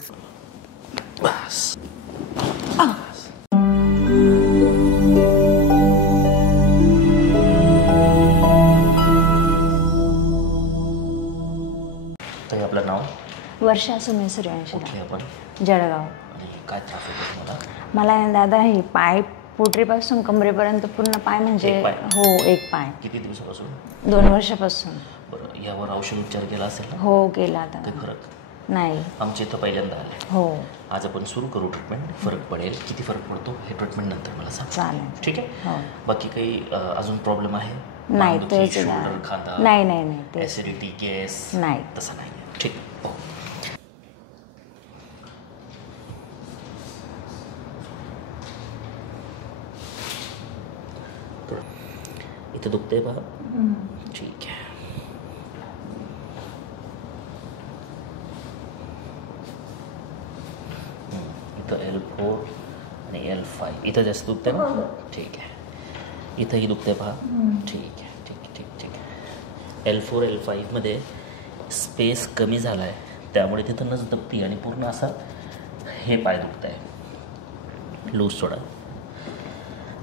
बस। ताई आपलं नाव? वर्षा सुनील सूर्यवंशी. कुठे आपण? जळगाव. आणि काय त्रास होतो तुम्हाला? मला दादा हे पाय पोटरीपासून कमरेपर्यंत पूर्ण पाय म्हणजे एक पाय? हो एक पाय. किती दिवसापासून? 2 वर्षापासून. बरं, यावर औषध उपचार केला असेल ना? हो केला आता. काही फरक नाही. आमच्या इथं पहिल्यांदा आलं. हो आज आपण सुरू करू ट्रीटमेंट. फरक पडेल. किती फरक पडतो हे ट्रीटमेंट नंतर मला सांग. चालेल. ठीक आहे. हो. बाकी काही अजून प्रॉब्लेम आहे? नाही मानदुखी, तेच शोल्डर, खांदा? नाही नाही नाही तेच ॲसिडिटी, गॅस? नाही. तसं नाही. ठीक. हो. इथं दुखतंय पहा. ठीक आहे. इथं L4 आणि L5 इथं जास्त दुखतंय ना? ठीक आहे. इथंही दुखतंय पहा. ठीक आहे. ठीक ठीक ठीक आहे. L4 L5 मध्ये स्पेस कमी झाला आहे, त्यामुळे तिथं नस दबती आणि पूर्ण असा हे पाय दुखत आहे. लूज सोडा.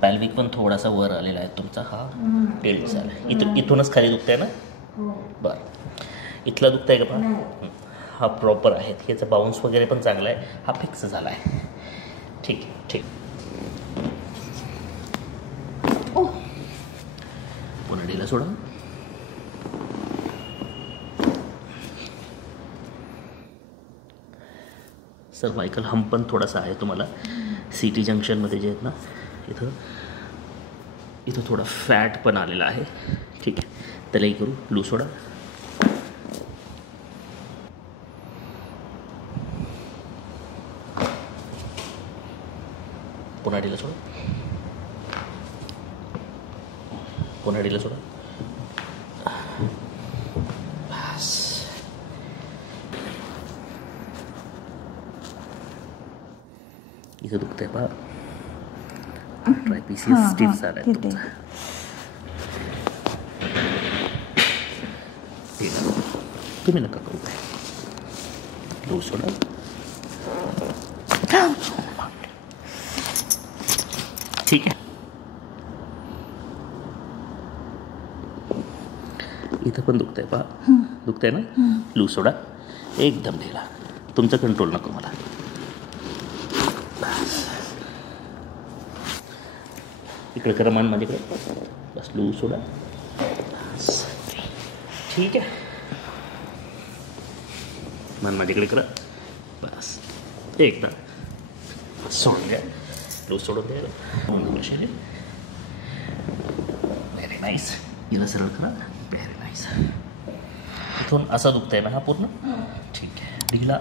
पॅल्विक पण थोडासा वर आलेला आहे तुमचा. हा टेल्ट झाला आहे. इथूनच खाली दुखत आहे ना? बरं. इथला दुखत आहे का पहा? हा प्रॉपर आहे. याचा बाउन्स वगैरे पण चांगला आहे. हा फिक्स झाला आहे. ठीक आहे. ठीक. पुन्हा डीला सोडा. सर्वायकल हंप पण थोडासा आहे तुम्हाला. CT जंक्शनमध्ये जे आहेत ना, इथं थोडा फॅट पण आलेला आहे. ठीक आहे. त्यालाही करू. लूज सोडा. पुन्हा डीला सोडा. पुन्हा डीला सोडा. बस. इथं दुखतंय पहा. ट्रायपिसियस स्टिफ झाला आहे तुमचा. तुम्ही नका करू काय. लूज सोडा. ठीक आहे. इथं पण दुखतंय पहा. दुखतंय ना? लूज सोडा. एकदम ढिला. तुमचा कंट्रोल नको मला. इकडे करा मान माझ्याकडे. बस. लूज सोडा. ठीक आहे. मान माझ्याकडे करा. बस. एकदा सोडून द्या. लूज सोडून द्या. Very nice. हिला सरळ करा. Very nice. इथून असा दुखतंय ना हा पूर्ण? ठीक आहे. ढिला.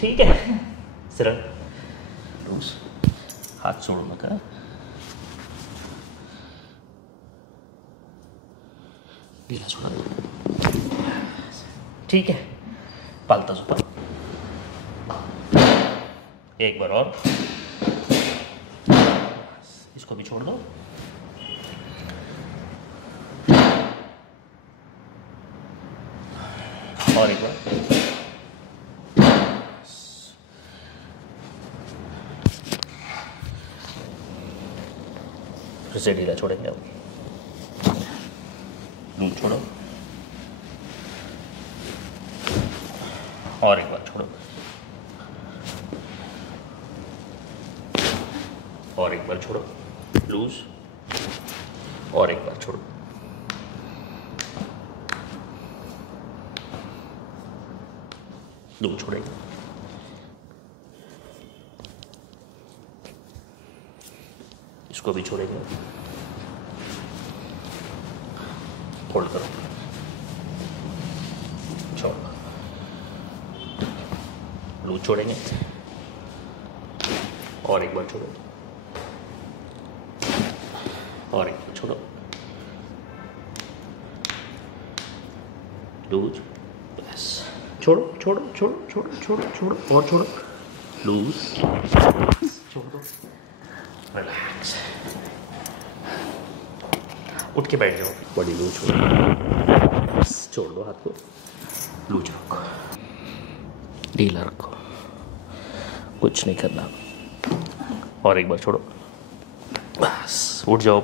ठीक आहे. सरळ. लूज. हात सोडू नका. ढिला सोडा. ठीक है. पालता झोपा. एक बार और. इसको भी छोड़ दो. और एक बार. फिर से ढीला छोड़ेंगे अब. लूज छोड़ो. और एक बार छोड़ो. और एक बार छोड़ो. लूज. और एक बार छोड़ो. लूज छोड़ेंगे. इसको भी छोड़ेंगे. फोल्ड करो. छोड़. लूज छोड़ेंगे. और एक बार छोड़ो. और एक बार छोड़ो. लूज. बस. छोड़ो छोड़ो छोड़ो छोड़ो छोड़ो छोड़ो. और छोड़ो. लूज. छोड़ दो. रिलैक्स. उठ के बैठ जाओ. बॉडी लूज छोड़ो. छोड़ दो हाथ को. लूज रखो, ढीला रखो, कुछ नहीं करना। और एक बार छोड़ो, बस उठ जाओ।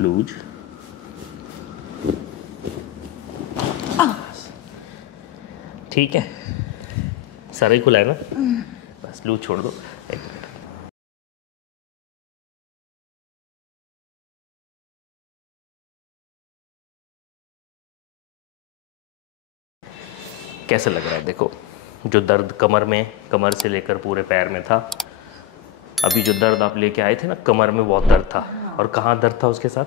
लूज, ठीक है, सारा ही खुला है ना, बस लूज छोड़ दो। एक मिनट, कैसे लग रहा है? देखो, जो दर्द कमर में, कमर से लेकर पूरे पैर में था, अभी जो दर्द आप लेके आए थे ना, कमर में बहुत दर्द था। और कहाँ दर्द था उसके साथ?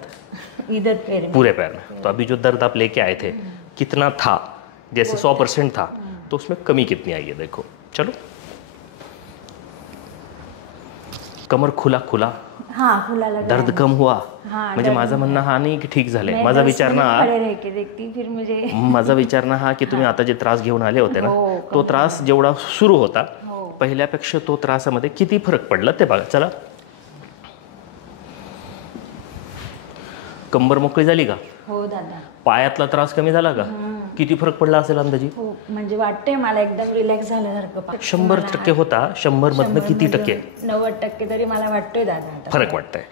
इधर पैर में, पूरे पैर में। तो अभी जो दर्द आप लेके आए थे कितना था? जैसे 100% था, तो उसमें कमी कितनी आई है देखो। चलो, कमर खुला खुला, हाँ खुला लग रहा दर्द है। कम हुआ। हाँ, म्हणजे दर्द माझं म्हणणं हा नाही की ठीक झालंय, मैं माझा बस विचार ना खड़े रह के देखती, फिर मुझे माझा विचार ना हा की तुम्ही आता जे त्रास घेऊन आले होते ना, हो, तो त्रास जेवढा सुरू होता हो. पहिल्यापेक्षा तो त्रासामध्ये किती फरक पडला ते बघा. चला, कंबर मोकळी झाली का? हो दादा. पायातला त्रास कमी झाला का? किती फरक पडला असेल अंदाजी? हो, म्हणजे वाटतंय मला एकदम रिलॅक्स झाल्यासारखं. 100% होता. 100 मधनं किती टक्के? 90% तरी मला वाटतोय दादा आता फरक वाटतंय?